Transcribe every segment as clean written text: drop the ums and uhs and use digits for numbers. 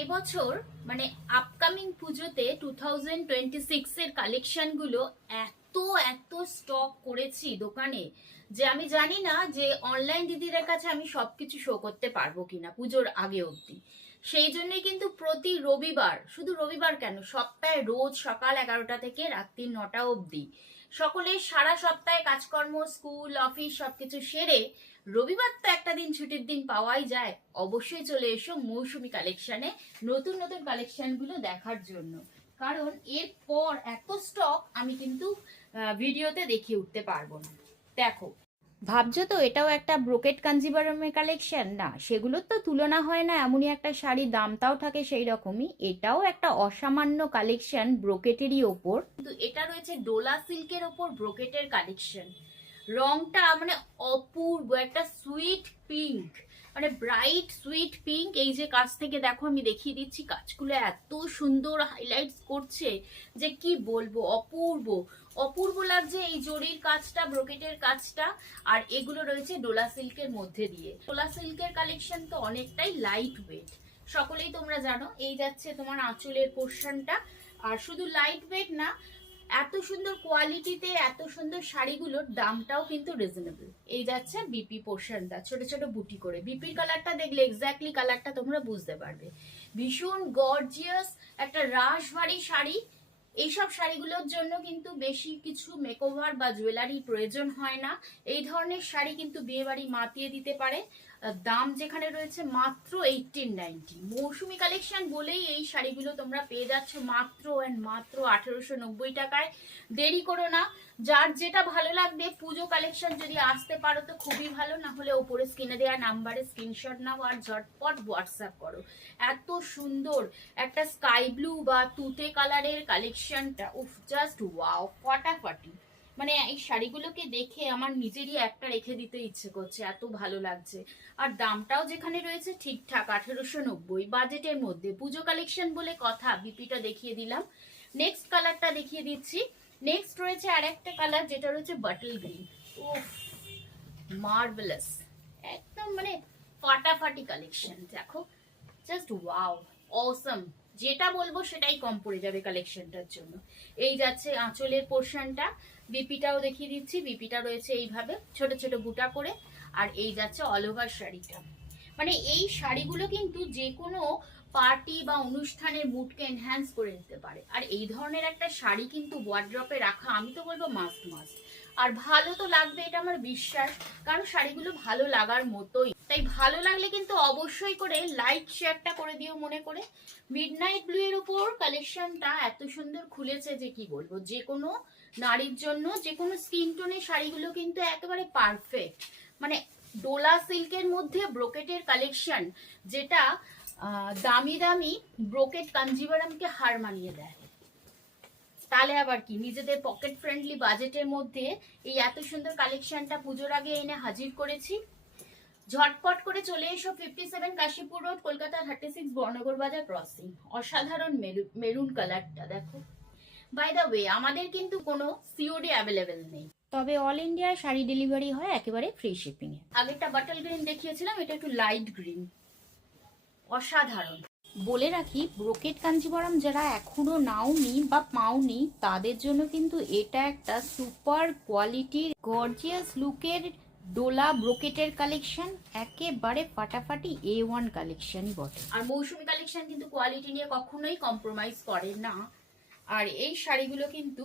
এবছর মানে আপকামিং পুজোতে 2026 এর কালেকশন গুলো এত এত স্টক করেছি দোকানে যে আমি জানি না যে অনলাইন দিদিদের কাছে আমি সবকিছু শো করতে পারবো কিনা পুজোর আগে অবধি। সেই জন্যই কিন্তু প্রতি রবিবার, শুধু রবিবার কেন, সপ্তাহে রোজ সকাল 11টা থেকে রাত্রি 9টা অবধি সকলের সারা সপ্তাহে কাজকর্ম স্কুল অফিস সবকিছু সেরে রবিবার তো একটা দিন ছুটির দিন পাওয়াই যায়। অবশ্যই চলে এসো মৌসুমী কালেকশনে নতুন নতুন কালেকশন গুলো দেখার জন্য, কারণ এরপর এত স্টক আমি কিন্তু ভিডিওতে দেখিয়ে উঠতে পারবো না। দেখো, ভাবছো তো এটাও একটা ব্রোকেট কাঞ্জিভারমের কালেকশন? না, সেগুলোর তো তুলনা হয় না, এমনই একটা শাড়ি, দামটাও থাকে সেই রকমই। এটাও একটা অসামান্য কালেকশন ব্রোকেটেরই ওপর, কিন্তু এটা রয়েছে ডোলা সিল্কের ওপর ব্রোকেটের কালেকশন। রংটা মানে অপূর্ব, একটা সুইট পিঙ্ক, মানে ব্রাইট সুইট পিঙ্ক। এই যে কাছ থেকে দেখো, আমি দেখিয়ে দিচ্ছি, কাজগুলো এত সুন্দর হাইলাইটস করছে যে কি বলবো, অপূর্ব অপূর্ব লাগছে এই জরির কাজটা, ব্রোকেটের কাজটা। আর এগুলো রয়েছে ডোলা সিল্কের মধ্যে দিয়ে। ডোলা সিল্কের কালেকশন তো অনেকটাই লাইট ওয়েট, সকলেই তোমরা জানো। এই যাচ্ছে তোমার আঁচলের পোর্শনটা, আর শুধু লাইট ওয়েট না, এত সুন্দর কোয়ালিটিতে এত সুন্দর শাড়িগুলোর দামটাও কিন্তু রিজনেবল। এই যাচ্ছে বিপি পোর্শনটা, ছোট ছোট বুটি করে। বিপির কালারটা দেখলে এক্স্যাক্টলি কালারটা তোমরা বুঝতে পারবে। ভীষণ গর্জিয়াস একটা রাশ ভারী শাড়ি। এইসব শাড়িগুলোর জন্য কিন্তু বেশি কিছু মেকওভার বা জুয়েলারি প্রয়োজন হয় না। এই ধরনের শাড়ি কিন্তু বিয়ে বাড়ি মাতিয়ে দিতে পারে। দাম যেখানে রয়েছে মাত্র 1890। মৌসুমী কালেকশন বলেই এই শাড়িগুলো তোমরা পেয়ে যাচ্ছ মাত্র অ্যান্ড মাত্র 1890 টাকায়। দেরি করো না, যার যেটা ভালো লাগবে। পুজো কালেকশন যদি আসতে পারো তো খুবই ভালো, না হলে ওপরে স্ক্রিনে দেওয়া নাম্বারে স্ক্রিনশট নাও আর ঝটপট হোয়াটসঅ্যাপ করো। এত সুন্দর একটা স্কাই ব্লু বা তুতে কালারের কালেকশনটা, উফ, জাস্ট ওয়াও, ফাটাফাটি। মানে এই শাড়িগুলোকে দেখে আমার নিজেরই একটা রেখে দিতে ইচ্ছে করছে, এত ভালো লাগছে। আর দামটাও যেখানে রয়েছে ঠিকঠাক 1890, বাজেটের মধ্যে। পুজো কালেকশন বলে কথা। বিপিটা দেখিয়ে দিলাম, নেক্সট কালারটা দেখিয়ে দিচ্ছি। নেক্সট রয়েছে আর একটা কালার, যেটা রয়েছে বাটল গ্রিন। উফ, মার্ভেলাস, একদম মানে ফাটাফাটি কালেকশন। দেখো, জাস্ট ওয়াও, অসম, যেটা বলবো সেটাই কম পড়ে যাবে কালেকশনটার জন্য। এই যাচ্ছে আঁচলের পোর্শনটা, বিপিটাও দেখিয়ে দিচ্ছি। বিপিটা রয়েছে এইভাবে ছোট ছোট বুটা করে, আর এই যাচ্ছে অল ওভার শাড়িটা। মানে এই শাড়িগুলো কিন্তু যে কোনো পার্টি বা অনুষ্ঠানের মুডকে এনহ্যান্স করে নিতে পারে। আর এই ধরনের একটা শাড়ি কিন্তু ওয়ার্ড্রপে রাখা আমি তো বলবো মাস্ট মাস্ট। আর ভালো তো লাগবে, এটা আমার বিশ্বাস, কারণ শাড়িগুলো ভালো লাগার মতোই। তাই ভালো লাগলে কিন্তু অবশ্যই করে লাইক শেয়ারটা করে দিও মনে করে। মিডনাইট ব্লু এর উপর কালেকশনটা এত সুন্দর খুলেছে যে কি বলবো, যে কোনো নারীর জন্য, যে কোনো স্কিন টোনের শাড়িগুলো কিন্তু একেবারে পারফেক্ট। মানে ডোলা সিল্কের মধ্যে ব্রোকেটের কালেকশন, যেটা দামি দামি ব্রোকেট কাঞ্জিভারমকে হার মানিয়ে দেয়। তাহলে আবার কি, নিজেদের পকেট ফ্রেন্ডলি বাজেটের মধ্যে এই এত সুন্দর কালেকশনটা পুজোর আগে এনে হাজির করেছি। ঝটপট করে চলে এসো 57 কাশীপুর রোড, কলকাতা 36 বর্ণগর বাজার ক্রসিং। অসাধারণ মেরুন কালারটা দেখো। বাই দ্য ওয়ে, আমাদের কিন্তু কোনো সিওডি অ্যাভেলেবেল নেই, তবে অল ইন্ডিয়া শাড়ি ডেলিভারি হয় একেবারে ফ্রি শিপিং এ। আগেরটা বাটল গ্রিন দেখিয়েছিলাম, এটা একটু লাইট গ্রিন, অসাধারণ। বলে রাখি, ব্রোকেট কাঞ্জিভারম যারা এখনো নাওনি বা পাওনি তাদের জন্য কিন্তু এটা একটা সুপার কোয়ালিটির গর্জিয়াস লুকের ডোলা ব্রোকেটের কালেকশন। একেবারে ফাটাফাটি A1 কালেকশনই বটে। আর মৌসুমী কালেকশন কিন্তু কোয়ালিটি নিয়ে কখনোই কম্প্রোমাইজ করে না। আর এই শাড়িগুলো কিন্তু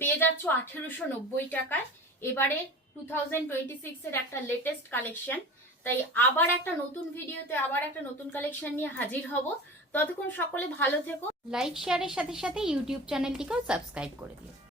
পেয়ে যাচ্ছ 1890 টাকায়। এবারে 2026 এর একটা লেটেস্ট কালেকশন। তাই আবার একটা নতুন ভিডিওতে আবার একটা নতুন কালেকশন নিয়ে হাজির হব। ততক্ষণ সকলে ভালো থেকো। লাইক শেয়ারের সাথে সাথে ইউটিউব চ্যানেলটিকেও সাবস্ক্রাইব করে দিও।